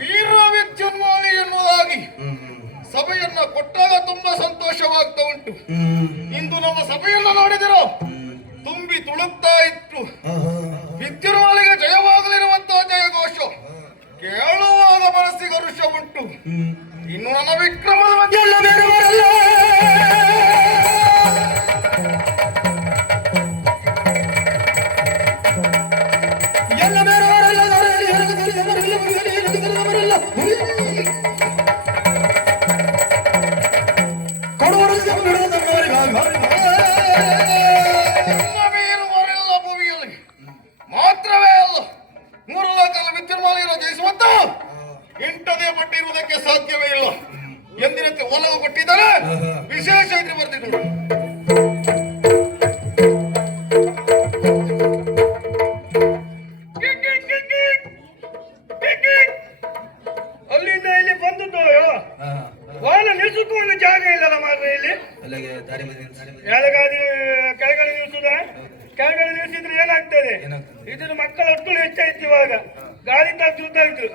ವೀರವಿದ್ಯುನ್ಮಾಲಿ ಎನ್ನುವುದಾಗಿ ಸಭೆಯನ್ನ ಕೊಟ್ಟಾಗ ತುಂಬಾ ಸಂತೋಷವಾಗ್ತಾ ಉಂಟು. ಇಂದು ನಮ್ಮ ಸಭೆಯನ್ನ ನೋಡಿದಿರೋ ತುಂಬಿ ತುಳುಕ್ತಾ ಇತ್ತು. ವಿದ್ಯುನ್ಮಾಲಿಗೆ ಜಯವಾಗಲಿರುವಂತಹ ಜಯಘೋಷ ಕೇಳುವಾಗ ಮನಸ್ಸಿಗೆ ಹರುಷ ಉಂಟು. ಇನ್ನು ನನ್ನ ವಿಕ್ರಮದ ಮಧ್ಯೆ ಮಾತ್ರವೇ ಅಲ್ಲ, ಮೂರು ಲೋಕದ ವಿದ್ಯುನ್ಮಾಲಿಯನ್ನು ಜಯಿಸುವಂತ ಎಂಟನೇ ಪಟ್ಟಿ ಇರುವುದಕ್ಕೆ ಸಾಧ್ಯವೇ ಇಲ್ಲ. ಎಂದಿನಂತೆ ಒಲವು ಕೊಟ್ಟಿದ್ದಾರೆ. ವಿಶೇಷ ಇದ್ರೆ ಬರ್ತಿದ್ರು ಅಲ್ಲಿಂದ ಇಲ್ಲಿ ಬಂದದ್ದು ವಾಹನ ನಿಲ್ಸಕ್ಕೂ ಒಂದು ಜಾಗ ಇಲ್ಲಲ್ಲ ಮಾರ್ರೆ ಇಲ್ಲಿ. ಕೆಳಗಡೆ ನಿಲ್ಸುದ, ಕೆಳಗಡೆ ನಿಲ್ಸಿದ್ರೆ ಏನಾಗ್ತದೆ? ಇದ್ರ ಮಕ್ಕಳ ಒಟ್ಟು ಹೆಚ್ಚಾಯ್ತು. ಇವಾಗ ಗಾಳಿ ತಗ್ತಾ ಇದ್ರು,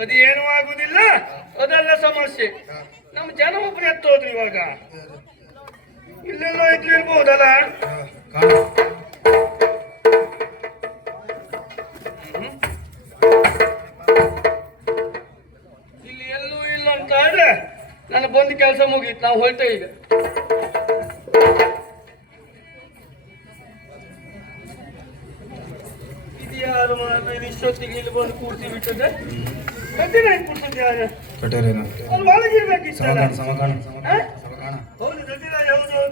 ಅದು ಏನೂ ಆಗುದಿಲ್ಲ. ಅದೆಲ್ಲ ಸಮಸ್ಯೆ. ನಮ್ಮ ಜನ ಒಬ್ರು ಎತ್ತೋದ್ರು. ಇವಾಗ ಇಲ್ಲೆಲ್ಲ ಇದ್ರು ಇರ್ಬಹುದಲ್ಲ. ಇಲ್ಲಿ ಎಲ್ಲೂ ಇಲ್ಲ ಅಂತ ಆದ್ರೆ ನನ್ನ ಬಂದು ಕೆಲಸ ಮುಗೀತು. ನಾವು ಹೊರಟೆ ಈಗ. ಯಾರು ಇಷ್ಟೊತ್ತಿಗೆ ಇಲ್ಲಿ ಬಂದು ಕೂರ್ಸಿ ಬಿಟ್ಟದೆ? ಕೂರ್ಸೋದು ಯಾರು? ಅಲ್ಲಿ ಒಳಗಿರ್ಬೇಕಿತ್ತಲ್ಲ. ಹೌದು ಗತಿರಾಜ್, ಹೌದು.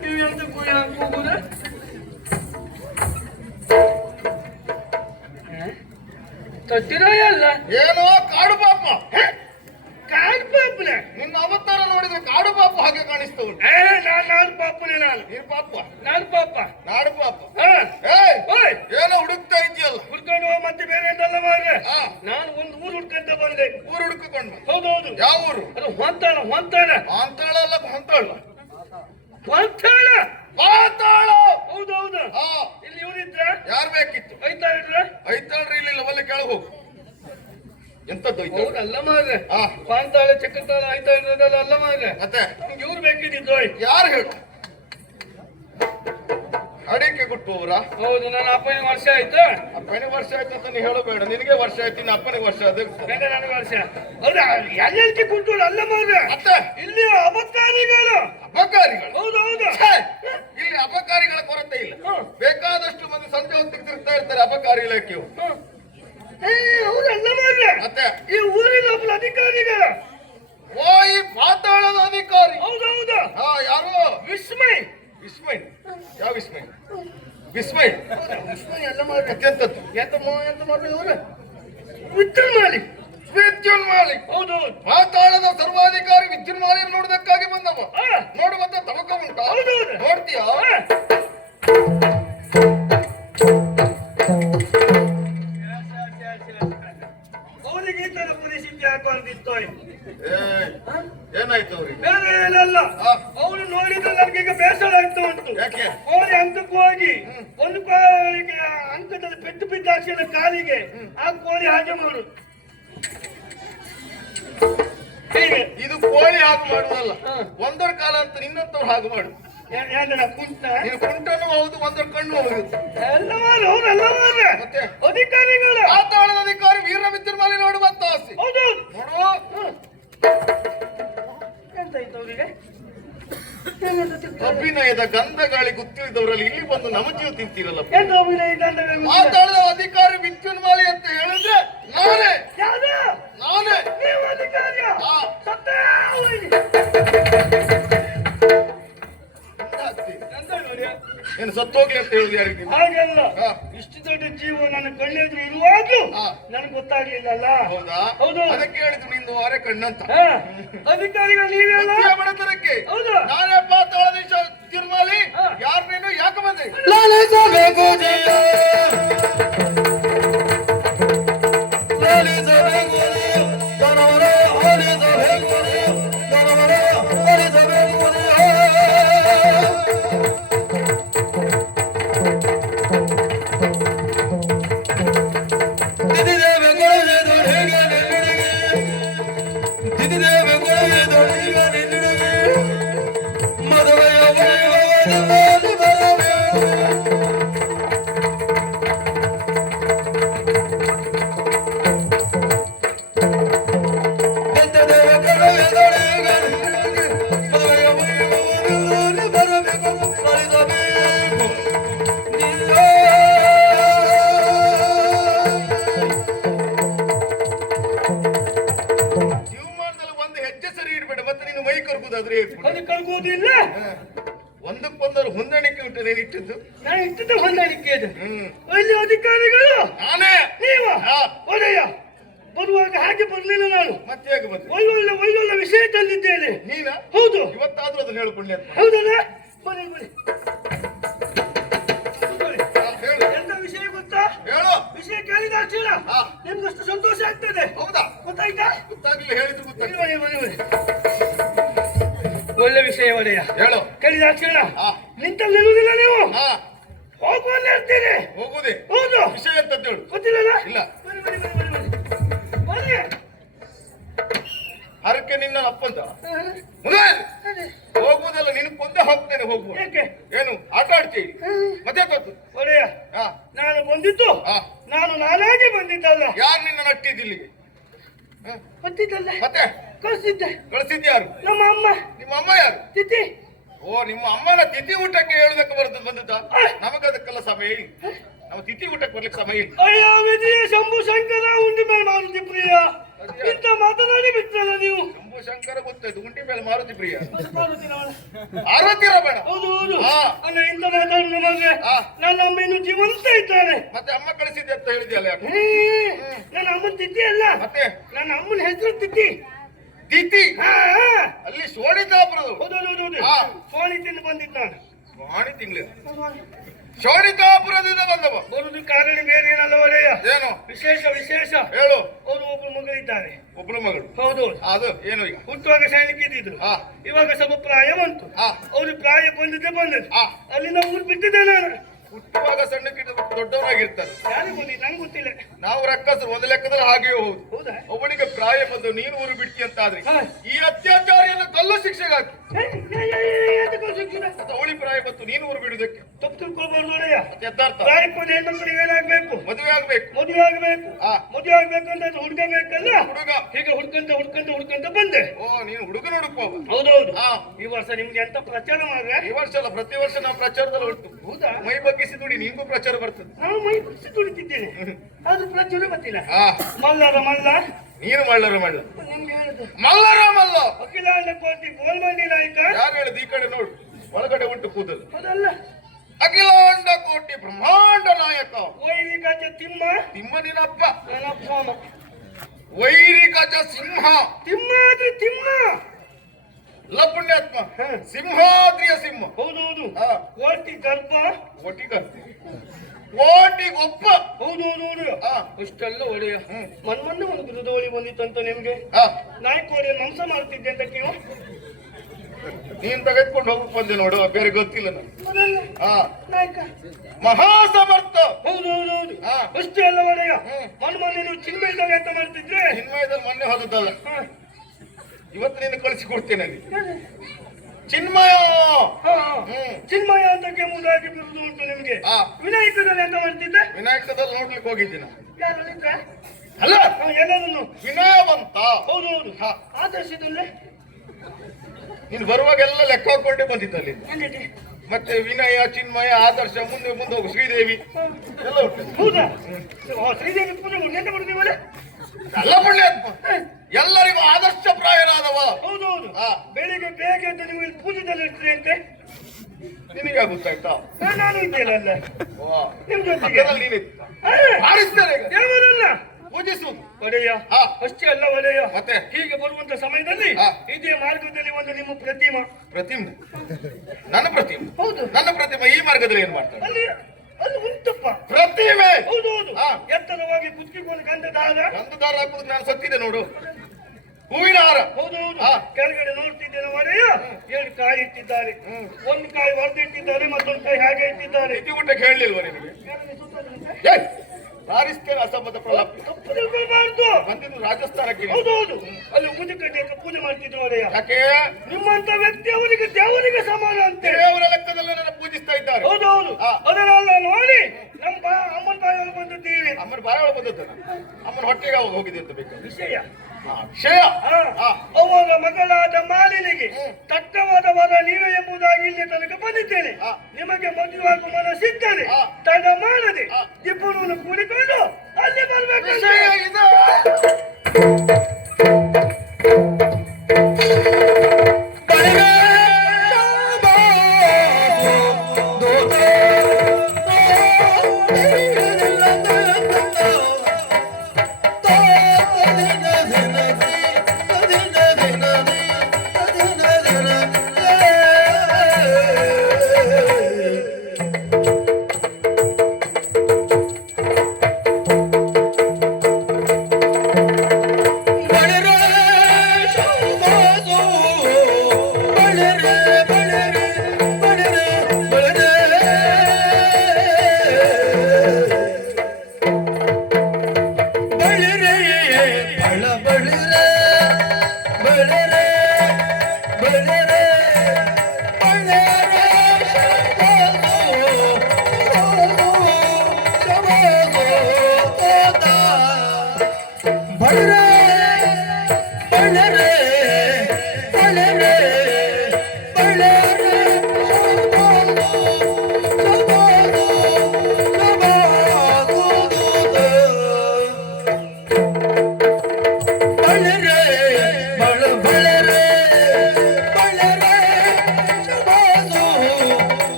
ನೀವು ಎಂತ ಕೂಗುದ? ತಟ್ಟಿರಾಯ ಅಲ್ಲ, ಏನೋ ಕಾಡು ಪಾಪ. ಕಾಡು ಪಾಪನೆ. ನಿನ್ನ ಅವತಾರ ನೋಡಿದ್ರೆ ಕಾಡು ಪಾಪ ಹಾಗೆ ಕಾಣಿಸ್ತಾ ಉಂಟು. ನಾಡು ಪಾಪನೆ. ನೀನು ಪಾಪ, ನಾಡು ಪಾಪ, ನಾಡು ಪಾಪ. ಏನೋ ಹುಡುಕ್ತಾ ಇದೆಯಲ್ಲ? ಹುಡ್ಕೊಂಡು ಮತ್ತೆ ಬೇರೆ ಎಂತಲ್ಲ ಮಾರ್ರೆ. ನಾನು ಒಂದು ಊರು ಹುಡ್ಕೊಂತ ಬಂದೆ. ಊರು ಹುಡುಕಿಕೊಂಡು? ಹೌದೌದು. ಯಾವ ಊರು? ಅದು ಹೊಂತಾಳ. ಹೊಂತಾಳ ಮಾಂತಾಳ ಅಲ್ಲ, ಹೊಂತಾಳ. ಹೊಂತಾಳ, ಮಾತಾಳ. ಹೌದೌದು. ಇಲ್ಲಿ ಇವರಿದ್ರ? ಯಾರು ಬೇಕಿತ್ತು? ಐತಾ ಇದ್ರ? ಐತಾಳ್ರಿ ಇಲ್ಲಿಲ್ಲ, ಒಳ್ಳೆ ಕೆಳಗೆ ಹೋಗು. ಎಂತದ್ದು ಅಲ್ಲ ಮಾರ್ರೆ. ಪಾಂತಾಳ, ಚಕ್ರತಾಳ, ಐತಾ ಇದ್ರದಲ್ಲ ಅಲ್ಲ ಮಾರ್ರೆ. ಮತ್ತೆ ನಮ್ಗೆ ಇವ್ರು ಬೇಕಿದ್ದು. ಯಾರು ಹೇಳು? ಅಡಿಕೆ ಕೊಟ್ಟುವವರ? ಹೌದು. ನನ್ನ ಅಪ್ಪನಿಗೆ ವರ್ಷ ಆಯ್ತು. ಅಪ್ಪನಿಗೆ ವರ್ಷ ಆಯ್ತು ಅಂತ ನೀ ಹೇಳಬೇಡ. ನಿನಗೆ ವರ್ಷ ಆಯ್ತು, ಇನ್ನು ಅಪ್ಪನಿಗೆ ವರ್ಷ ಆದ ನನಗೆ ವರ್ಷ. ಹೌದಾ? ಎಲ್ಲೆಲ್ಕೆ ಕುಂಟು ಅಲ್ಲ ಮಾರ್ರೆ. ಮತ್ತೆ ಇಲ್ಲಿ ಅಬಕಾರಿಗಳು. ಅಬಕಾರಿಗಳು? ಹೌದು ಹೌದು. ಇಲ್ಲಿ ಅಬಕಾರಿಗಳ ಕೊರತೆ ಇಲ್ಲ. ಬೇಕಾದಷ್ಟು ಮಂದಿ ಸಂಜೆ ಹೊತ್ತಿಗೆ ತಿರುಗ್ತಾ ಇರ್ತಾರೆ ಅಬಕಾರಿ ಇಲಾಖೆಯು. ಅವರೆಲ್ಲ ಮಾರ್ರೆ. ಮತ್ತೆ ಈ ಊರಿನ ಒಬ್ಬ ಅಧಿಕಾರಿಗಳ. ಓ, ಈ ಪಾತಾಳದ ಅಧಿಕಾರಿ? ಹೌದೌದು. ಯಾರು? ವಿಸ್ಮಯ್. ವಿಸ್ಮಯ್? ಯಾವ ವಿಸ್ಮಯ್? ವಿಸ್ಮಯ್? ವಿಸ್ಮಯ್ ಅಲ್ಲ ಮಾರ್ರೆ. ಎಂತದ್ದು? ಎಂತ ಮಾಡ್ರಿ ಇವ್ರು? ವಿದ್ಯುನ್ಮಾಲಿ. ವಿದ್ಯುನ್ಮಾಲಿ? ಹೌದೌದು. ಪಾತಾಳದ ಸರ್ವಾಧಿಕಾರಿ ವಿದ್ಯುನ್ಮಾಲಿ ನೋಡುವುದಕ್ಕಾಗಿ ಬಂದವ. ನೋಡುವಂತ ತವಕ ಉಂಟಾ? ಹೌದೌದು. ನೋಡ್ತೀಯಾ? ಅವರಿಗೆ ಈ ತರ ಪರಿಸ್ಥಿತಿ ಹಾಕೊಂಡಿತ್ತು. ಏನಾಯ್ತು ಅವ್ರಿಗೆ? ಬೇರೆ ಏನಲ್ಲ, ಅವನು ನೋಡಿದ್ರೆ ನನಗೀಗ ಬೇಸರ ಆಗ್ತಾ ಉಂಟು. ಯಾಕೆ? ಕೋಳಿ ಅಂಕಕ್ಕೆ ಹೋಗಿ ಒಂದು ಕೋಳಿಗೆ ಅಂಕದಲ್ಲಿ ಪೆಟ್ಟು ಬಿದ್ದಾಕ್ಷಣ ಕಾಲಿಗೆ ಆ ಕೋಳಿ ಹಾಗೆ ಮಾಡು. ಹೀಗೆ ಇದು ಕೋಳಿ ಹಾಗೆ ಮಾಡುದಲ್ಲ. ಒಂದರ ಕಾಲ ಅಂತ ಇನ್ನೊಂದವ್ರು ಹಾಗೆ ಮಾಡು. ಕುಂಟ ನೀನು ಕುಂಟನು ಹೌದು, ಒಂದರ ಕಣ್ಣು ಹೌದು. ಎಲ್ಲ ಮಾರು. ಅವರೆಲ್ಲ ಮಾರ್ರೆ. ಮತ್ತೆ ಅಧಿಕಾರಿಗಳು. ಪಾತಾಳದ ಅಧಿಕಾರಿ ವೀರ ವಿದ್ಯುನ್ಮಾಲಿ ನೋಡುವಂತ ಆಸೆ. ಹೌದೌದು. ನೋಡು, ಎಂತಾಯ್ತು ಅವರಿಗೆ? ಅಭಿನಯದ ಗಂಧ ಗಾಳಿ ಗೊತ್ತಿದ್ದವರಲ್ಲಿ ಇಲ್ಲಿ ಬಂದು ನಮ್ಮ ಜೀವ ತಿಂತೀರಲ್ಲ. ಎಂತ ಅಭಿನಯ ಗಂಧ? ಪಾತಾಳದ ಅಧಿಕಾರಿ ವಿದ್ಯುನ್ಮಾಲಿ ಅಂತ ಹೇಳಿದ್ರೆ ನಾನೇ. ಯಾರು? ನಾನೇ. ನೀವು ಅಧಿಕಾರಿಯ? ಸತ್ತೇ ಏನು ಸತ್ತೋಗ್ಲಿ ಅಂತ ಹೇಳುದು ಯಾರಿಗೆ? ಹಾಗಲ್ಲ, ಇಷ್ಟು ದೊಡ್ಡ ಜೀವ ನನ್ನ ಕಣ್ಣೆದುರು ಇರುವಾಗ್ಲೂ ನನಗೆ ಗೊತ್ತಾಗ್ಲಿಲ್ಲಲ್ಲ. ಹೌದಾ? ಹೌದು. ಅದಕ್ಕೆ ಹೇಳಿದ್ರು ನಿಂದು ವಾರೆ ಕಣ್ಣಂತ. ಅಧಿಕಾರಿಗಳು ನೀವೆಲ್ಲ ಬಡತನಕ್ಕೆ ಹೌದು. ನಾನೇ ಪಾತಾಳದ ತಿರುಮಾಲಿ. ಯಾರು ನೀನು? ಯಾಕೆ ಬಂದೆ? ನೀನು ಇಟ್ಟಿದ್ದು? ನಾನು ಇಟ್ಟದ್ದು ಹೊಂದಾಣಿಕೆ ಅದು. ಹ್ಮ್. ಇಲ್ಲಿ ಅಧಿಕಾರಿಗಳು ನಾನೇ. ನೀವ ಹಾ. ಒಡೆಯ ಬರುವಾಗ ಹಾಗೆ ಬರ್ಲಿಲ್ಲ ನಾನು. ಮತ್ತೆ ಹೇಗೆ ಬಂತು? ಒಳ್ಳೊಳ್ಳೆ ವಿಷಯ ತಂದಿದ್ದೇನೆ. ನೀನ? ಹೌದು. ಇವತ್ತಾದ್ರೂ ಅದನ್ನ ಹೇಳ್ಕೊಂಡೆ ಅಂತ. ಹೌದಲ್ಲ? ಬನ್ನಿ ಬನ್ನಿ. ಹೇಳು. ಎಂತ ವಿಷಯ ಗೊತ್ತಾ? ಹೇಳು. ವಿಷಯ ಕೇಳಿದ ತಕ್ಷಣ ಹಾ. ನಿಮ್ಗಷ್ಟು ಸಂತೋಷ ಆಗ್ತದೆ. ಹೌದಾ? ಗೊತ್ತಾಯ್ತಾ? ಗೊತ್ತಾಗ್ಲಿಲ್ಲ, ಹೇಳಿದ್ರು ಗೊತ್ತಾಗ್ಲಿಲ್ಲ. ಬನ್ನಿ ಬನ್ನಿ ಬನ್ನಿ. ಒಳ್ಳೆ ವಿಷಯ ಒಡೆಯ. ಹೇಳು. ಕೇಳಿದ ತಕ್ಷಣ ಹಾ. ನಿಂತಲ್ಲಿ ನಿಲ್ಲುವುದಿಲ್ಲ ನೀವು. ಹಾ. ಹೋಗುವಲ್ಲಿ ಹೇಳ್ತೀನಿ. ಹೋಗುದೇ? ಹೌದು. ವಿಷಯ ಎಂತದ್ದು ಹೇಳು. ಗೊತ್ತಿಲ್ಲಲ್ಲ? ಇಲ್ಲ. ಬನ್ನಿ ಬನ್ನಿ ಬನ್ನಿ ಬನ್ನಿ ಬನ್ನಿ. ಹರಕೆ ನಿನ್ನ ಅಪ್ಪಂತ ಮುಂದೆ ಹೋಗುವುದಲ್ಲ, ನಿನ್ ಕೊಂದೆ ಹೋಗ್ತೇನೆ. ಹೋಗುವ. ಏಕೆ? ಏನು ಆಟ ಆಡ್ತೀವಿ? ಮತ್ತೆ ಗೊತ್ತು. ಒಡೆಯ ಹಾ. ನಾನು ಬಂದಿದ್ದು ಹಾ. ನಾನಾಗಿ ಬಂದಿದ್ದಲ್ಲ. ಯಾರು ನಿನ್ನ ನಟ್ಟಿದ್ದು ಇಲ್ಲಿಗೆ? ಹ? ಬಂದಿದ್ದಲ್ಲ ಮತ್ತೆ ಕಳಿಸಿದ್ದೆ. ಕಳಿಸಿದ್ಯಾರು? ನಮ್ಮ ಅಮ್ಮ. ನಿಮ್ಮ ಅಮ್ಮ ಯಾರು? ತಿಥಿ. ಓ, ನಿಮ್ಮ ಅಮ್ಮನ ತಿಥಿ ಊಟಕ್ಕೆ ಹೇಳುದಕ್ಕೆ ಬಂದದ್ದ? ನಮಗದಕ್ಕೆಲ್ಲ ಸಮಯ ಇಲ್ಲ. ನಮ್ಮ ತಿಥಿ ಊಟಕ್ಕೆ ಬರ್ಲಿಕ್ಕೆ ಸಮಯ ಇಲ್ಲ. ಅಯ್ಯ ವಿಜಯ ಶಂಭು ಶಂಕರ ಉಂಡಿ ಮೇಲೆ ಮಾರುತಿ ಪ್ರಿಯ ಇಂತ ಮಾತನಾಡಿ ಬಿಟ್ಟಲ್ಲ ನೀವು. ಶಂಭು ಶಂಕರ ಗೊತ್ತಾಯ್ತು, ಉಂಟಿ ಮೇಲೆ ಮಾರುತಿ ಪ್ರಿಯ. ಮಾರುತಿ ರಮಣ. ಹೌದು ಹೌದು. ಹಾ. ಅಲ್ಲ ಇಂತ ಮಾತಾಡುವ ಮಗ. ಹಾ. ನನ್ನ ಅಮ್ಮ ಇನ್ನು ಜೀವಂತ ಇದ್ದಾನೆ. ಮತ್ತೆ ಅಮ್ಮ ಕಳಿಸಿದ್ದೆ ಅಂತ ಹೇಳಿದ್ಯಲ್ಲ ಯಾಕೆ? ನನ್ನ ಅಮ್ಮನ ತಿಥಿ ಅಲ್ಲ, ಮತ್ತೆ ನನ್ನ ಅಮ್ಮನ ಹೆಸರು ತಿಥಿ. ತಿಥಿ? ಹಾ. ಅಲ್ಲಿ ಶೋಣಿತಾಪುರದು. ಹೌದು ಹೌದು ಹೌದು. ಹಾ. ಸೋನಿ ತಿಂದು ಬಂದಿದ್ದಾನೆ. ವಾಣಿ ತಿಂಗಳು ಶೋಣಿತಾಪುರದಿಂದ ಬಂದವ. ಬರುದು ಕಾರಣ ಬೇರೆ ಏನಲ್ಲ ಒಡೆಯ. ಏನು ವಿಶೇಷ ವಿಶೇಷ. ಹೇಳು. ಅವರು ಒಬ್ಬರು ಮಗಳಿದ್ದಾರೆ. ಒಬ್ಳು ಮಗಳು? ಹೌದು. ಅದು ಏನು ಈಗ? ಹುಟ್ಟುವಾಗ ಸೈನಿಕ ಇದ್ದಿದ್ರು. ಹಾ. ಇವಾಗ ಸ್ವಲ್ಪ ಪ್ರಾಯ ಬಂತು. ಹಾ. ಅವ್ರು ಪ್ರಾಯ ಬಂದದ್ದು. ಹಾ. ಅಲ್ಲಿಂದ ಊರು ಬಿಟ್ಟಿದ್ದೆ ನಾನು. ಹುಟ್ಟುವಾಗ ಸಣ್ಣಕ್ಕಿಂತ ದೊಡ್ಡವರಾಗಿರ್ತಾರೆ. ಯಾರಿಗೂ ಗೊತ್ತಿಲ್ಲ, ನಂಗೆ ಗೊತ್ತಿಲ್ಲ. ನಾವು ರಕ್ಕಸರು ಒಂದು ಲೆಕ್ಕದಲ್ಲಿ ಹಾಗೆಯೇ ಹೌದು. ಹೌದಾ? ಒಬ್ಬನಿಗೆ ಪ್ರಾಯ ಬಂದು ನೀನು ಊರು ಬಿಡ್ತಿ ಅಂತ ಆದ್ರೆ ಹಾ. ಈ ಅತ್ಯಾಚಾರಿಯನ್ನು ಕಲ್ಲು ಶಿಕ್ಷೆಗೆ ಹಾಕಿ. ಯಾತಕ್ಕೂ ಸಿಕ್ಕಿಲ್ಲ? ಅವಳಿ ಪ್ರಾಯ ಬಂತು, ನೀನು ಊರು ಬಿಡುವುದಕ್ಕೆ ತಪ್ಪು ತಿಳ್ಕೊಳ್ಬಾರ್ದು ಒಡೆಯ. ಯಥಾರ್ಥ. ಪ್ರಾಯಕ್ಕೆ ಬಂದ ಹೆಣ್ಮಕ್ಳಿಗೆ ಏನಾಗ್ಬೇಕು? ಮದುವೆ ಆಗ್ಬೇಕು. ಮದುವೆ ಆಗ್ಬೇಕು. ಹಾ. ಮದುವೆ ಆಗ್ಬೇಕು ಅಂತ ಹುಡ್ಕಬೇಕಲ್ಲ. ಹುಡುಗ. ಹೀಗೆ ಹುಡ್ಕಂತ ಬಂದೆ. ಓ, ನೀನು ಹುಡುಗನ ಹುಡುಕುವ. ಹೌದೌದು. ಹಾ. ಈ ವರ್ಷ ನಿಮ್ಗೆ ಎಂತ ಪ್ರಚಾರ ಮಾಡ್ರೆ? ಈ ವರ್ಷ ಅಲ್ಲ, ಪ್ರತಿ ವರ್ಷ ನಾವು ಪ್ರಚಾರದಲ್ಲಿ ಹೊರಟು ಹೌದಾ? ಮೈ ಬಗ್ಗಿಸಿ ದುಡಿ, ನಿಂಗೂ ಪ್ರಚಾರ ಬರ್ತದೆ. ನಾನು ಮೈ ಬಿಡಿಸಿ ದುಡಿತಿದ್ದೇನೆ, ಆದ್ರೂ ಪ್ರಚಾರ ಗೊತ್ತಿಲ್ಲ. ಹಾ. ಮಲ್ಲರ ಮಲ್ಲ. ನೀನು ಮಳ್ಳರ ಮಳ್ಳ. ನಿಮ್ಗೆ ಹೇಳುದು ಮಲ್ಲರ ಮಲ್ಲ. ಅಖಿಲಾಂಡ ಕೋಟಿ ಗೋಲ್ಮಂಡಿ ನಾಯಕ. ಯಾರು ಹೇಳಿದ್? ಈ ಕಡೆ ನೋಡು, ಒಳಗಡೆ ಉಂಟು ಕೂದಲು. ಅದಲ್ಲ. ಅಖಿಲಾಂಡ ಕೋಟಿ ಬ್ರಹ್ಮಾಂಡ ನಾಯಕ. ವೈರಿಗಜ ತಿಮ್ಮ. ತಿಮ್ಮ ನಿನ್ನಪ್ಪ. ನನ್ನ ವೈರಿಗಜ ಸಿಂಹ. ತಿಮ್ಮ ಆದ್ರೆ ತಿಮ್ಮ. ಲ ಪುಣ್ಯಾತ್ಮ. ಸಿಂಹಾದ್ರಿಯ ಸಿಂಹ. ಹೌದೌದು. ಹಾ. ಕೋಟಿ ಗರ್ಭ. ಒಟ್ಟಿಗರ್ತಿ ಕೋಟಿಗೊಪ್ಪ. ಹೌದೌದು. ಹಾ. ಅಷ್ಟೆಲ್ಲ ಒಡೆಯ. ಮೊನ್ನೆ ಒಂದು ಗುರುದೋಳಿ ಬಂದಿತ್ತಂತ ನಿಮ್ಗೆ. ಹಾ. ನಾಯ್ಕೋಡೆ ಮಾಂಸ ಮಾಡ್ತಿದ್ದೆ ಅಂತ ನೀವು. ನೀನ್ ತೆಗೆದುಕೊಂಡು ಹೋಗಕ್ ಬಂದೆ ನೋಡು, ಬೇರೆ ಗೊತ್ತಿಲ್ಲ ನನಗೆ. ಅದಲ್ಲ. ಹಾ. ನಾಯಕ ಮಹಾಸಮರ್ಥ. ಹೌದೌದು. ಹಾ. ಅಷ್ಟೇ ಅಲ್ಲ ಒಡೆಯ. ಮೊನ್ನೆ ನೀವು ಚಿನ್ಮಯದಾಗ ಎಂತ ಮಾಡ್ತಿದ್ರೆ. ಚಿನ್ಮಯದಲ್ಲಿ ಮೊನ್ನೆ ಹೋದದ್ದಲ್ಲ, ಹಾ. ಇವತ್ತು ನೀನು ಕಳಿಸಿಕೊಡ್ತೇನೆ ಅಲ್ಲಿ. ಚಿನ್ಮಯ. ಹಾ, ಹಾ. ಚಿನ್ಮಯ ಅಂತ ಕೆಮ್ಮುದಾಗಿ ಬಿರುದು ಉಂಟು ನಿಮ್ಗೆ. ಹಾ. ವಿನಾಯಕದಲ್ಲಿ ಎಂತ ಮಾಡ್ತಿದ್ದೆ? ವಿನಾಯಕದಲ್ಲಿ ನೋಡ್ಲಿಕ್ಕೆ ಹೋಗಿದ್ದೀನಿ. ಯಾರು ಹೇಳಿದ್ರ? ಅಲ್ಲ, ಎಲ್ಲರನ್ನು. ವಿನಯವಂತ. ಹೌದೌದು. ಹಾ. ಆದರ್ಶದಲ್ಲೇ ನೀನು ಬರುವಾಗೆಲ್ಲ ಲೆಕ್ಕ ಹಾಕೊಂಡೇ ಬಂದಿದ್ದಲ್ಲಿ. ಎಲ್ಲಿದೆ? ಮತ್ತೆ ವಿನಯ, ಚಿನ್ಮಯ, ಆದರ್ಶ, ಮುಂದೆ ಮುಂದೆ ಹೋಗು, ಶ್ರೀದೇವಿ ಎಲ್ಲ ಉಂಟು. ಹೌದಾ? ಶ್ರೀದೇವಿ ಪೂಜೆ ಎಂತ ಮಾಡ್ತೀವಲ್ಲ. ಎಲ್ಲ ಪುಣ್ಯಾತ್ಮ. ಎಲ್ಲರಿಗೂ ಆದರ್ಶ ಪ್ರಾಯನಾದವ. ಹೌದೌದು. ಹಾ. ಬೆಳಿಗ್ಗೆ ಬೇಗ ಅಂತ ನೀವು ಇಲ್ಲಿ ಪೂಜೆದಲ್ಲಿ ಇರ್ತೀರಿ ಅಂತೆ. ನಿನಗೆ ಗೊತ್ತಾಯ್ತಾ? ನಾನು ಇದ್ದೇನಲ್ಲ ವಾ. ನಿಮ್ ಜೊತೆಗೆ. ಪಕ್ಕದಲ್ಲಿ ನೀನಿದ್ದ. ಆರಿಸ್ತಾರೆ ಈಗ. ದೇವರಲ್ಲ ಪೂಜಿಸುವುದು. ಒಡೆಯ. ಹಾ. ಅಷ್ಟೇ ಅಲ್ಲ ಒಡೆಯ. ಮತ್ತೆ? ಹೀಗೆ ಬರುವಂತ ಸಮಯದಲ್ಲಿ ಹಾ. ಇದೇ ಮಾರ್ಗದಲ್ಲಿ ಒಂದು ನಿಮ್ಮ ಪ್ರತಿಮಾ. ಪ್ರತಿಮೆ? ನನ್ನ ಪ್ರತಿಮೆ? ಹೌದು. ನನ್ನ ಪ್ರತಿಮೆ ಈ ಮಾರ್ಗದಲ್ಲಿ ಏನ್ ಮಾಡ್ತಾರೆ? ಅಲ್ಲಿ ಉಂಟಪ್ಪ ಪ್ರತಿಮೆ. ಹೌದೌದು. ಹಾ. ಎತ್ತರವಾಗಿ ಕುತ್ತಿಕೊಂಡು ಗಂಧದ ಹಾರ. ಗಂಧದಾರ ಹಾಕುದು ನಾನು ಸತ್ತಿದೆ ನೋಡು. ಹೂವಿನ ಹಾರ. ಹೌದೌದು. ಹಾ. ಕೆಳಗಡೆ ನೋಡ್ತಿದ್ದೇನೆ ಒಡೆಯ. 2 ಕಾಯಿ ಇಟ್ಟಿದ್ದಾರೆ. ಒಂದು ಕಾಯಿ ಹೊರದಿಟ್ಟಿದ್ದಾರೆ, ಮತ್ತೊಂದು ಕಾಯಿ ಹಾಗೆ ಇಟ್ಟಿದ್ದಾರೆ. ತಿಥಿ ಊಟಕ್ಕೆ ಹೇಳಲಿಲ್ವ ನಿನಗೆ? ಸಾರಿಸ್ತೇನೆ ಅಸಂಬದ್ಧ ಪ್ರಲಾಪ. ತಪ್ಪು ತಿಳ್ಕೊಳ್ಬಾರ್ದು. ಬಂದಿದ್ದು ರಾಜಸ್ಥಾನಕ್ಕೆ. ಹೌದೌದು. ಅಲ್ಲಿ ಪೂಜೆ ಕಟ್ಟಿಗೆ ಪೂಜೆ ಮಾಡ್ತಿದ್ರು ಒಡೆಯ. ಯಾಕೆ? ನಿಮ್ಮಂತ ವ್ಯಕ್ತಿ ಅವರಿಗೆ ದೇವರಿಗೆ ಸಮಾನ ಅಂತ. ದೇವರ ಲೆಕ್ಕದಲ್ಲಿ ನನ್ನ ಪೂಜಿಸ್ತಾ ಇದ್ದಾರೆ. ಹೌದೌದು. ಹಾ. ಅದನ್ನೆಲ್ಲ ನೋಡಿ ನಮ್ಮ ಅಮ್ಮನ ಬಾಯಲ್ಲಿ ಬಂದಿದ್ದೀವಿ. ಅಮ್ಮನ ಬಾಯೊಳಗೆ ಬಂದದ್ದು. ಅಮ್ಮನ ಹೊಟ್ಟೆಗೆ ಅವಾಗ ಹೋಗಿದೆ ಅಂತ ಬೇಕು ವಿಷಯ. ವಿಷಯ. ಅವರ ಮಗಳಾದ ಮಾಲಿನಿಗೆ ತಕ್ಕವಾದ ವರ ನೀವೇ ಎಂಬುದಾಗಿ ಇಲ್ಲಿ ತನಕ ಬಂದಿದ್ದೇನೆ. ನಿಮಗೆ ಮದುವೆಯಾಗುವ ಮನಸ್ಸಿದ್ದರೆ ತಡ ಮಾಡದೆ ಇಬ್ಬರನ್ನು ಕೂಡಿಕೊಂಡು ಅಲ್ಲಿ ಬರ್ಬೇಕು. ಇದು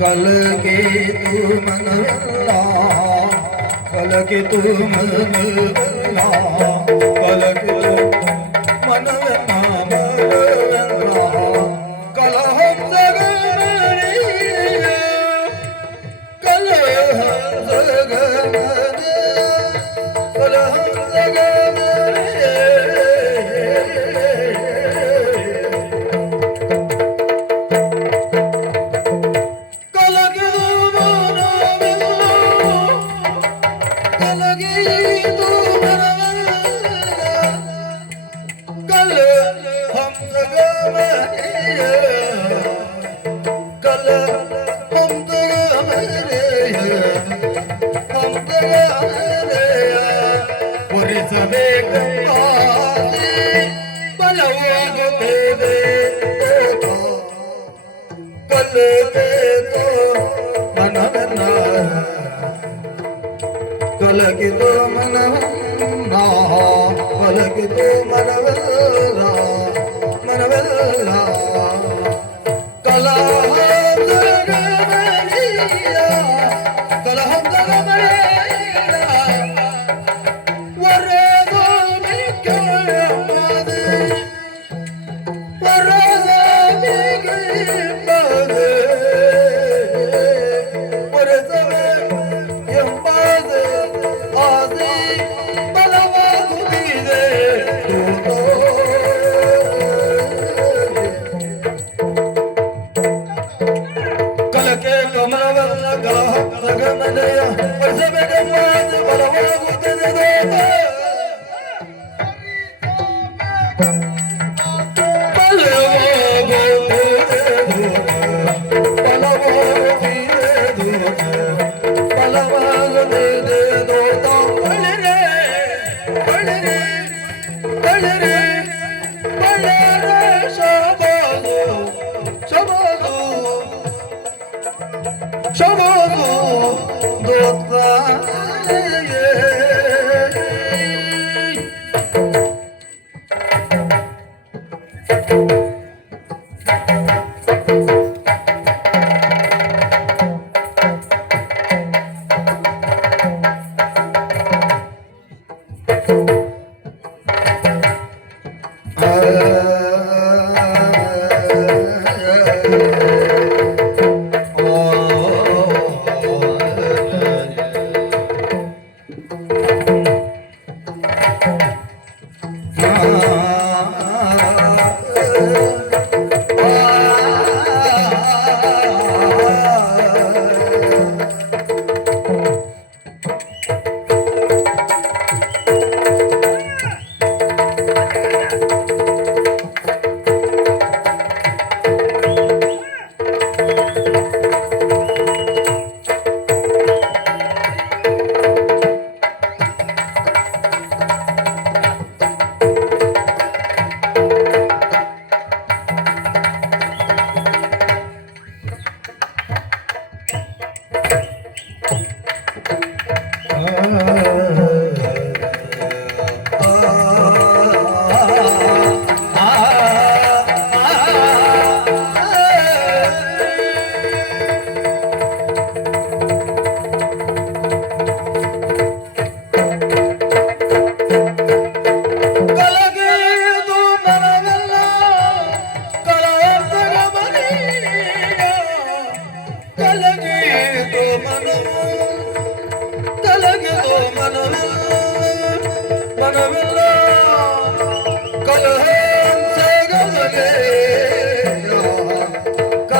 कल के तू मनला कल के तू मनला कल के तू मनला कल हम जगमने कल हम जगमने कल हम जगमने कलगितो मनवल्ला कलगितो मनवल्ला मनवल्ला कलहम जगमनिया कलहम जगमनिया वरदो मिकयमदे वरदो मिकयमदे वरदो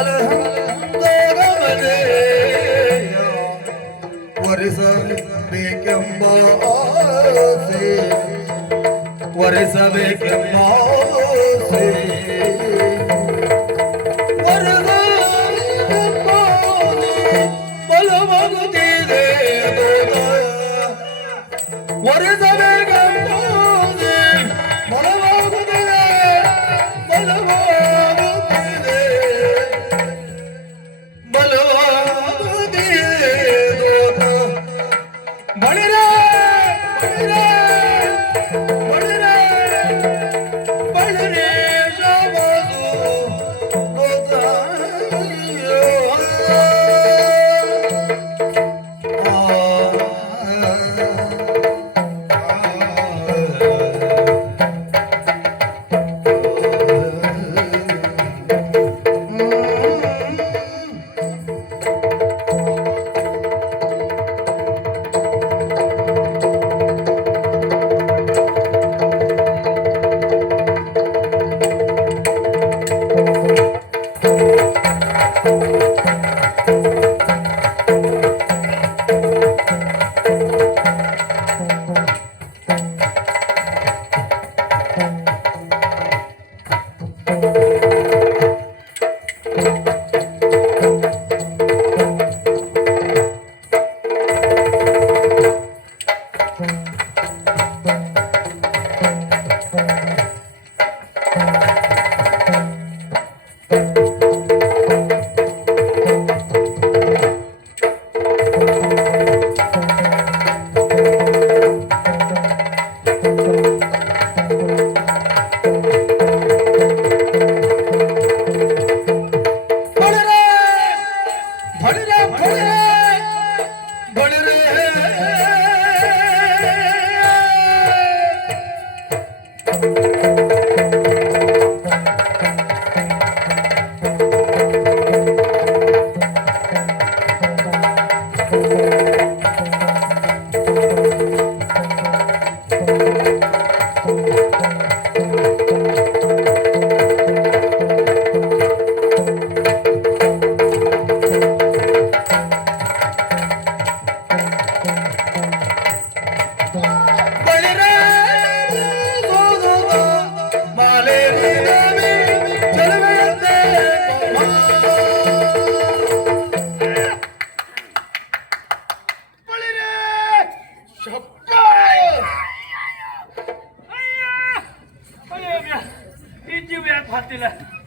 ಕಲಹಂದರಮನೆಯ ಒರೆಸಬೇಕೆಂಬ ಆಸೆ ಒರೆಸಬೇಕೆಂಬ ಆಸೆ ಬಲವಾಗುತ್ತಿದೆ ಒರೆಸಬೇಕೆಂಬುದೇ ಬಲವಾಗುತ್ತಿದೆ ಬಲವಾಗುತ್ತಿದೆ ಬಲವಾಗುತ್ತಿದೆ ಬಳಿರೆ ಬಳಿರೆ ಬಳಿರೆ ಬಳಿರೆ ಶಬದು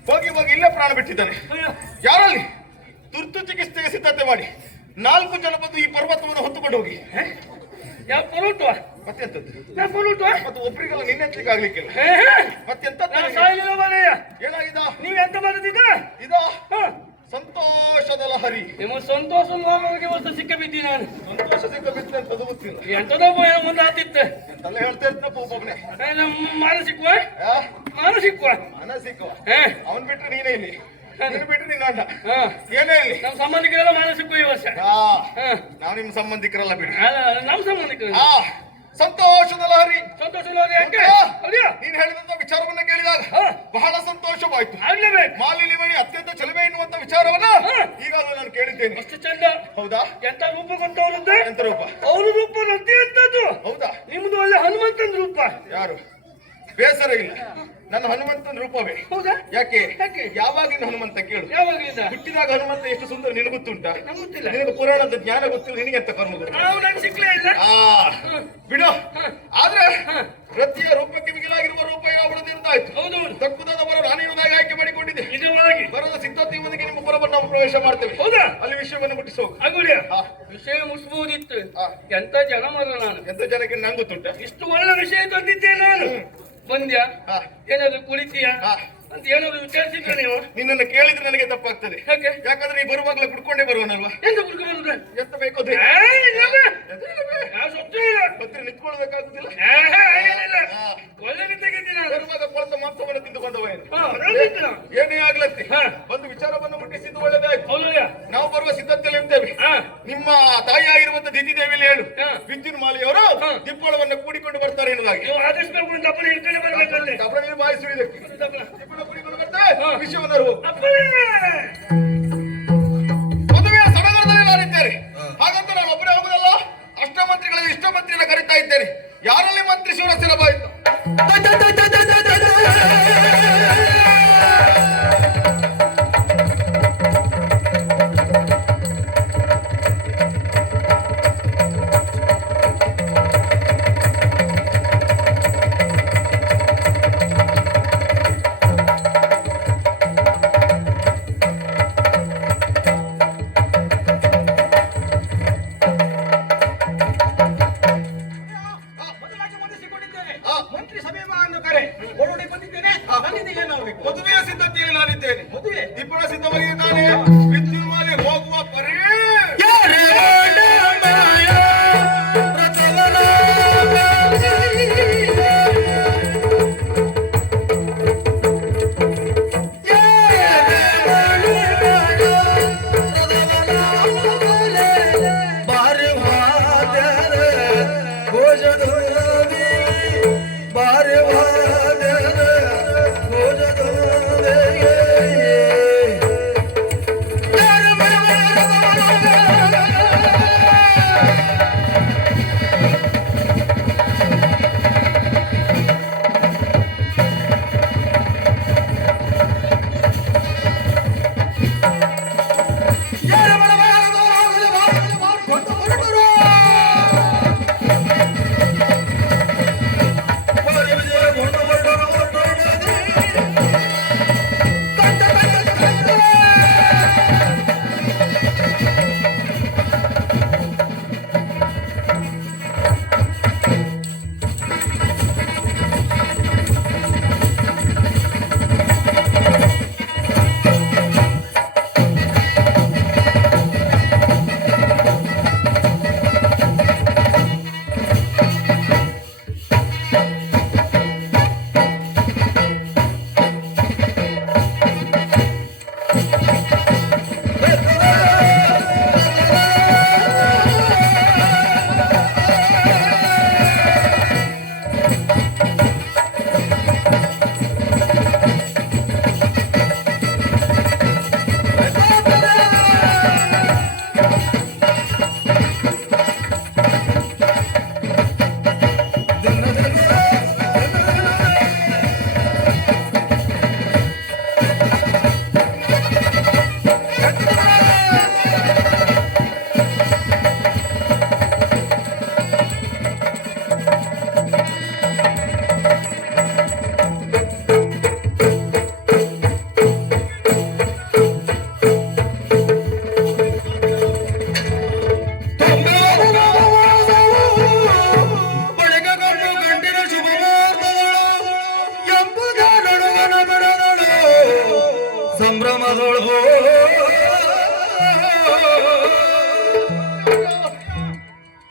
ಹೋಗಿ ಹೋಗಿ ಇಲ್ಲೇ ಪ್ರಾಣ ಬಿಟ್ಟಿದ್ದಾನೆ. ಯಾರಲ್ಲಿ ತುರ್ತು ಚಿಕಿತ್ಸೆಗೆ ಸಿದ್ಧತೆ ಮಾಡಿ 4 ಜನ ಬಂದು ಈ ಪರ್ವತವನ್ನು ಹೊತ್ತುಕೊಂಡು ಹೋಗಿ. ಯಾವ ಪೊರುಟು ಮತ್ತೆಂತದ್ದು ಯಾವ ಪೊರುಟು ಮತ್ತೆ ಒಬ್ಬರಿಗೆಲ್ಲ ನಿನ್ನೆತ್ಲಿಕ್ಕೆ ಆಗ್ಲಿಕ್ಕಿಲ್ಲ. ಮತ್ತೆಂತದ್ದು ಏನಾಗಿದ? ನೀವು ಎಂತ ಬಂದಿದ್ದ ಇದ ಸಂತೋಷದ ಲಹರಿ. ನಿಮ್ಮ ಸಂತೋಷ ಹೋಗಿ ವರ್ಷ ಸಿಕ್ಕ ಬಿದ್ದಿ ನಾನು. ಸಂತೋಷ ಸಿಕ್ಕ ಬಿದ್ದೆ ಅಂತ ಗೊತ್ತಿಲ್ಲ. ಎಂತದೋ ಮುಂದೆ ಆತಿತ್ತು ಎಂತೆಲ್ಲ ಹೇಳ್ತಾ ಇರ್ತಪ್ಪ ಒಬ್ಬೊಬ್ಬನೇ. ಮಾನಸಿಕ ಮಾನಸಿಕ ಅವನ್ ಬಿಟ್ರೆ ನೀನೇ ಇಲ್ಲಿ, ನೀನು ಬಿಟ್ರೆ ನಿನ್ನ ಅಣ್ಣ ಏನೇ ಇಲ್ಲಿ. ನಮ್ಮ ಸಂಬಂಧಿಕರೆಲ್ಲ ಮಾನಸಿಕ ಈ ವರ್ಷ. ನಾವು ನಿಮ್ಮ ಸಂಬಂಧಿಕರೆಲ್ಲ ಬಿಡಿ. ನಮ್ಮ ಸಂಬಂಧಿಕರು ಸಂತೋಷದ ಲಹರಿ. ಸಂತೋಷ ಯಾಕೆ ನೀನು ಹೇಳಿದಂತ ವಿಚಾರವನ್ನ ಕೇಳಿದಾಗ ಬಹಳ ಸಂತೋಷವಾಯ್ತು. ಆಗ್ಲೇಬೇಕು. ಮಾಲಿನ್ಯವಣಿ ಅತ್ಯಂತ ಚಲುವೆ ಎನ್ನುವಂತ ವಿಚಾರವನ್ನ ಈಗಾಗಲೇ ನಾನು ಕೇಳಿದ್ದೇನೆ. ಅಷ್ಟು ಚಂದ. ಹೌದಾ? ಎಂತ ರೂಪ ಗೊತ್ತವ್ರದ್ದು? ಎಂತ ರೂಪ? ಅವ್ರ ರೂಪ ನದಿ ಅಂತದ್ದು. ಹೌದಾ? ನಿಮ್ದು ಒಳ್ಳೆ ಹನುಮಂತನ ರೂಪ. ಯಾರು? ಬೇಸರ ಇಲ್ಲ, ನನ್ನ ಹನುಮಂತನ ರೂಪವೇ. ಹೌದಾ? ಯಾಕೆ ಯಾವಾಗಿನ ಹನುಮಂತ ಕೇಳು. ಯಾವಾಗಲಿಂದ? ಹುಟ್ಟಿದಾಗ ಹನುಮಂತ ಎಷ್ಟು ಸುಂದರ ನಿನಗೆ ಗೊತ್ತುಂಟ? ನಮ್ಗೆ ಗೊತ್ತಿಲ್ಲ. ನಿನಗೆ ಪುರಾಣದ ಜ್ಞಾನ ಗೊತ್ತಿಲ್ಲ, ನಿನಗೆ ಎಂತ ಕರ್ಮ ಗೊತ್ತು? ನಾವು ನಂಗೆ ಸಿಕ್ಲೇ ಇಲ್ಲ. ಬಿಡು. ಆದ್ರೆ ರತಿಯ ರೂಪಕ್ಕೆ ಮಿಗಿಲಾಗಿರುವ ರೂಪ ಅವಳದಿಂದಾಯ್ತು. ಹೌದು. ತಕ್ಕುದವರ ನಾನಿರುವುದಾಗಿ ಆಯ್ಕೆ ಮಾಡಿಕೊಂಡಿದ್ದೆ. ನಿಜವಾಗಿ ಬರದ ಸಿದ್ಧತೆಯೊಂದಿಗೆ ನಿಮ್ಮ ಪುರವನ್ನು ನಾವು ಪ್ರವೇಶ ಮಾಡ್ತೇವೆ. ಹೌದಾ? ಅಲ್ಲಿ ವಿಷಯವನ್ನು ಮುಟ್ಟಿಸೋಗ. ಆಗುಳಿಯ ವಿಷಯ ಮುಗಿಸಬಹುದಿತ್ತು. ಎಂತ ಜನ ಮರ ನಾನು. ಎಂತ ಜನಕ್ಕೆ ನಂಗೆ ಗೊತ್ತುಂಟ. ಇಷ್ಟು ಒಳ್ಳೆ ವಿಷಯ ತಂದಿದ್ದೆ ನಾನು. ಬಂದ್ಯಾ? ಏನಾದ್ರು ಕುಳಿತೀಯಾ ಅಂತ ಏನಾದ್ರು ವಿಚಾರಿಸಿದ್ರೆ ನೀವು? ನಿನ್ನನ್ನು ಕೇಳಿದ್ರೆ ನನಗೆ ತಪ್ಪಾಗ್ತದೆ. ಯಾಕೆ? ಯಾಕಂದ್ರೆ ನೀ ಬರುವಾಗಲೇ ಕುಡ್ಕೊಂಡೇ ಬರುವನಲ್ವಾ? ಎಂತ ಕುಡ್ಕೊಂಡು ಬಂದ್ರೆ ಎಂತ ಬೇಕು ಹತ್ತಿರ ನಿಂತ್ಕೊಳ್ಬೇಕಾಗುದಿಲ್ಲ. ಒಳ್ಳೆ ತೆಗೆದಿನ ಬರುವಾಗ ಕೊಳತ ಮಾಂಸವನ್ನು ತಿಂದುಕೊಂಡವ ಏನೇ ಆಗ್ಲತ್ತಿ ಒಂದು ವಿಚಾರವನ್ನು ಮುಟ್ಟಿಸಿದ್ದು ಒಳ್ಳೆದಾಯ್ತು. ನಾವು ಬರುವ ಸಿದ್ಧತೆಯಲ್ಲಿ ಇರ್ತೇವೆ. ನಿಮ್ಮ ತಾಯಿಯಾಗಿರುವಂತ ದಿದ್ದಿ ದೇವಿಯಲ್ಲಿ ಹೇಳು, ವಿದ್ಯುನ್ ಮಾಲಿಯವರು ದಿಪ್ಪಳವನ್ನು ಕೂಡಿಕೊಂಡು ಬರ್ತಾರೆ ಎನ್ನುವುದಾಗಿ. ಆದಷ್ಟು ದಪ್ಪನ ಹಿಡ್ಕೊಂಡು ಬರ್ಬೇಕಲ್ಲಿ. ದಪ್ಪನ ನೀರು ಬಾಯಿಸುವುದಕ್ಕೆ ದಿಪ್ಪಳ ಕೂಡಿಕೊಂಡು ಬರ್ತಾರೆ. ವಿಷಯವನ್ನು ಅರಿವು. ಅಪ್ಪನೇ ಮದುವೆಯ ಸಡಗರದಲ್ಲಿ ನಾನಿದ್ದೇನೆ. ಹಾಗಂತ ನಾನು ಒಬ್ಬರೇ ಹೋಗುದಲ್ಲ, ಅಷ್ಟಮಂತ್ರಿಗಳಲ್ಲಿ ಇಷ್ಟ ಮಂತ್ರಿಯನ್ನು ಕರೀತಾ ಇದ್ದೇನೆ. ಯಾರಲ್ಲಿ ಮಂತ್ರಿ ಶಿವರಸನ ಬಾಯಿತು? ಮಂತ್ರಿ ಸಭೆ ಅನ್ನು ಕರೆ ಹೊರಡಿ ಬಂದಿದ್ದೇನೆ. ನನ್ನಿಂದ ಏನಾಗಬೇಕು? ಮದುವೆಯ ಸಿದ್ಧತೆಯಲ್ಲಿ ನಾನಿದ್ದೇನೆ. ಮದುವೆ ದಿಬ್ಬಣ ಸಿದ್ಧವಾಗಿದ್ದಾನೆ. ವಿದ್ಯುನ್ಮಾಲಿ ಹೋಗುವ ಪರಿ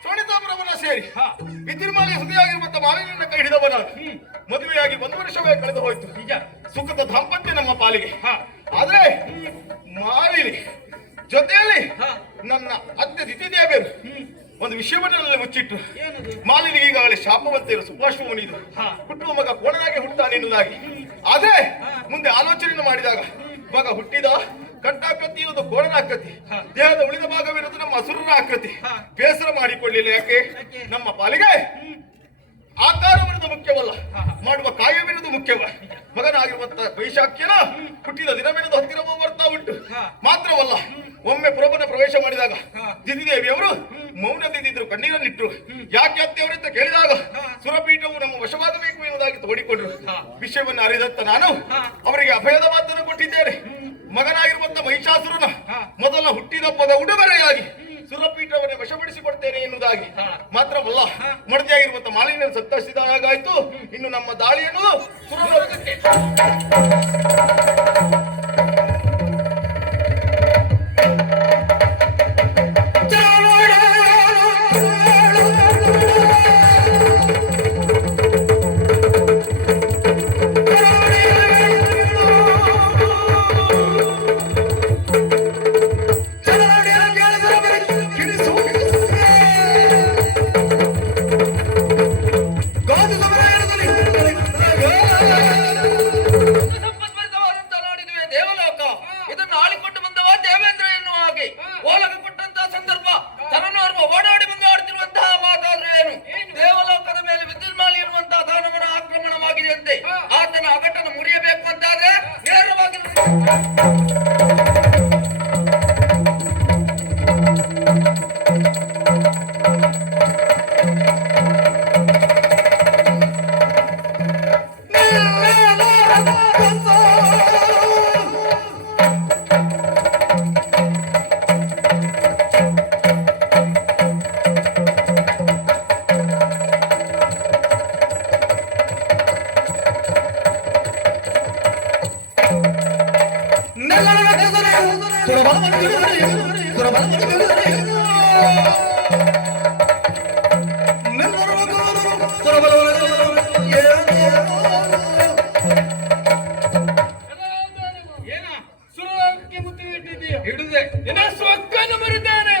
ಶೋಣಿತಾಪುರವನ್ನ ಸೇರಿ ವಿದ್ಯುನ್ಮಾಲಿಯ ಸುದ್ದಿಯಾಗಿರುವಂತ ಮಾಲಿನ್ಯನ ಕೈ ಹಿಡಿದವನ ಮದುವೆಯಾಗಿ 1 ವರ್ಷವೇ ಕಳೆದು ಹೋಯ್ತು. ನಿಜ, ಸುಖದ ದಾಂಪತ್ಯ ನಮ್ಮ ಪಾಲಿಗೆ. ಆದ್ರೆ ಮಾಲಿನಿ ಜೊತೆಯಲ್ಲಿ ನನ್ನ ಅತ್ತೆ ದಿತಿದೇವಿಯರು ಒಂದು ವಿಷಯವನ್ನು ನನ್ನಲ್ಲಿ ಮುಚ್ಚಿಟ್ಟು ಮಾಲಿನಿಗೆ ಈಗಾಗಲೇ ಶಾಪವಂತೆ ಸುಭಾಷು ಮುನಿದು ಹುಟ್ಟುವ ಮಗ ಕೋಣನಾಗೆ ಹುಟ್ಟುತ್ತಾನೆ ಎನ್ನುವುದಾಗಿ. ಆದ್ರೆ ಮುಂದೆ ಆಲೋಚನೆಯನ್ನು ಮಾಡಿದಾಗ ಮಗ ಹುಟ್ಟಿದ ಕಂಠಾಕೃತಿ ಒಂದು ಕೋಣನಾಕೃತಿ, ದೇಹದ ಉಳಿದ ಭಾಗವಿರುವುದು ನಮ್ಮ ಅಸುರನ ಆಕೃತಿ. ಬೇಸರ ಮಾಡಿಕೊಳ್ಳಿಲ್ಲ. ಯಾಕೆ? ನಮ್ಮ ಪಾಲಿಗೆ ಆಕಾರವಿರುವುದು ಮುಖ್ಯವಲ್ಲ, ಮಾಡುವ ಕಾರ್ಯವಿರುವುದು ಮುಖ್ಯವ. ಮಗನಾಗಿರುವಂತ ವೈಶಾಖ್ಯನ ಹುಟ್ಟಿದ ದಿನವೆಂದು ಹತ್ತಿರ ಬರ್ತಾ ಉಂಟು. ಮಾತ್ರವಲ್ಲ, ಒಮ್ಮೆ ಪುರವನ್ನು ಪ್ರವೇಶ ಮಾಡಿದಾಗ ದಿದಿದೇವಿಯವರು ಮೌನದಿದ್ದರು, ಕಣ್ಣೀರನ್ನಿಟ್ಟರು. ಯಾಕೆ ಅತ್ತೆಯವರಂತ ಕೇಳಿದಾಗ ಸುರಪೀಠವು ನಮ್ಮ ವಶವಾಗಬೇಕು ಎನ್ನುವುದಾಗಿ ತೋಡಿಕೊಂಡ್ರು. ವಿಷಯವನ್ನು ಅರಿದಂತ ನಾನು ಅವರಿಗೆ ಅಭಯದ ಮಾತನ್ನು ಕೊಟ್ಟಿದ್ದೇನೆ. ಮಗನಾಗಿರುವಂತ ಮಹಿಷಾಸುರನ ಮೊದಲ ಹುಟ್ಟಿದಬ್ಬದ ಉಡುಗೊರೆಯಾಗಿ ಸುರಪೀಠವನ್ನು ವಶಪಡಿಸಿಕೊಡ್ತೇನೆ ಎನ್ನುವುದಾಗಿ. ಮಾತ್ರವಲ್ಲ, ಮಡದಿಯಾಗಿರುವಂತ ಮಾಲಿನ್ಯವನ್ನು ಸಂತೋಷಿಸಿದಾಗಾಯ್ತು. ಇನ್ನು ನಮ್ಮ ದಾಳಿ ಎನ್ನುವುದು ಸುರಲೋಕಕ್ಕೆ. ಏನ ಸುರಕ್ಕೆ ಮುತ್ತಿ ಇಟ್ಟಿದ್ದೀಯ ಹಿಡುದೆ ಏನ ಸ್ವಕ್ಕನ್ನು ಮರಿದ್ದಾನೆ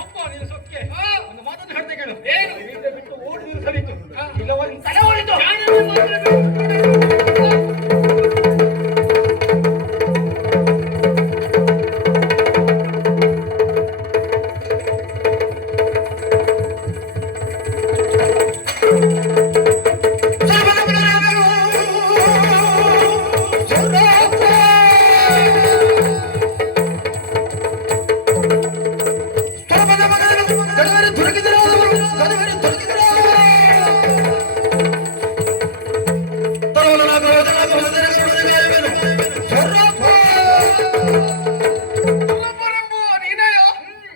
ಅಪ್ಪ ನೀನು ಸೊಕ್ಕೆ ಒಂದು ಮಾತನ್ನು ಹೇಳ್ದೆ ಕೇಳು ಏನು ಹಿಂದೆ ಬಿಟ್ಟು ಓಡಿ ನೀರು ಸರಿತು ಇಲ್ಲವರೆಗೆ ತಲೆ ಓಡಿತು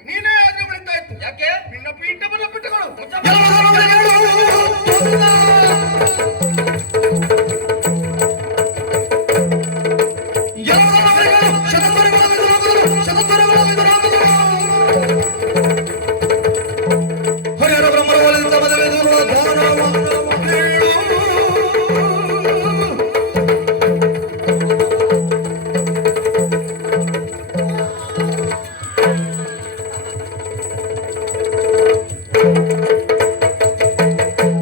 ನೀನೇ ಆಜ್ಞೆ ಬಳಿತಾ ಇತ್ತು. ಯಾಕೆ ನಿನ್ನ ಪೀಠವನ್ನು ಬಿಟ್ಟುಕೊಡು.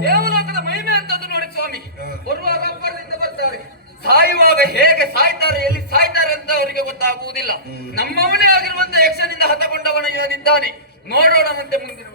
ದೇವಲೋಕದ ಮಹಿಮೆ ಅಂತದ್ದು ನೋಡಿ ಸ್ವಾಮಿ ಬರುವಾಗ ಅಪ್ಪರಿಂದ ಬರ್ತಾರೆ ಸಾಯುವಾಗ ಹೇಗೆ ಸಾಯ್ತಾರೆ ಎಲ್ಲಿ ಸಾಯ್ತಾರೆ ಅಂತ ಅವರಿಗೆ ಗೊತ್ತಾಗುವುದಿಲ್ಲ ನಮ್ಮವನೇ ಆಗಿರುವಂತ ಯಕ್ಷನಿಂದ ಹತಗೊಂಡವನ ಇವನಿದ್ದಾನೆ ನೋಡೋಣ ಮುಂದೆ ಮುಂದಿನ